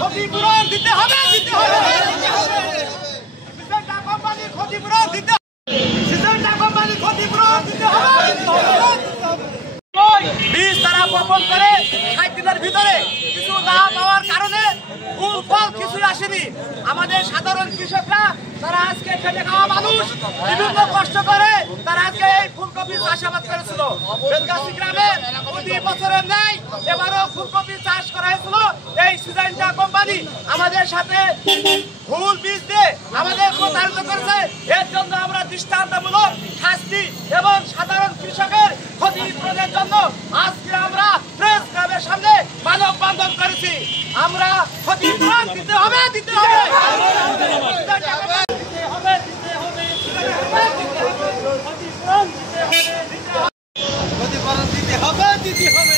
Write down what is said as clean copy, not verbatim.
ক্ষতিপূরণ দিতে হবে, দিতে হবে। সিজেন্টা কোম্পানির ক্ষতিপূরণ দিতে হবে, সিজেন্টা কোম্পানির ক্ষতিপূরণ দিতে হবে, দিতে হবে। বীজ তারা বপন করে 60 দিনের ভিতরে কিছু না পাওয়ার কারণে ফুল ফল কিছুই আসেনি। আমাদের সাধারণ কৃষকরা তারা আজকে খেটে খাওয়া মানুষ বিভিন্ন কষ্ট করে তারা আজকে এই ফুলকপি চাষাবাদ করেছিল। বেলগাছি গ্রামে প্রতি বছরের ন্যায় এবারও ফুলকপি চাষ করা হয়েছিল। এই সিজেন্টা কোম্পানি আমাদের সাথে ভুল বীজ দিয়ে আমাদের প্রতারিত করেছে। এর জন্য আমরা দৃষ্টান্তমূলক শাস্তি এবং সাধারণ কৃষকের ক্ষতিপূরণের জন্য আজকে আমরা প্রেস ক্লাবের সামনে মানববন্ধন করেছি। আমরা ক্ষতিপূরণ দিতে হবে, দিতে হবে, ক্ষতিপূরণ দিতে হবে, দিতে হবে।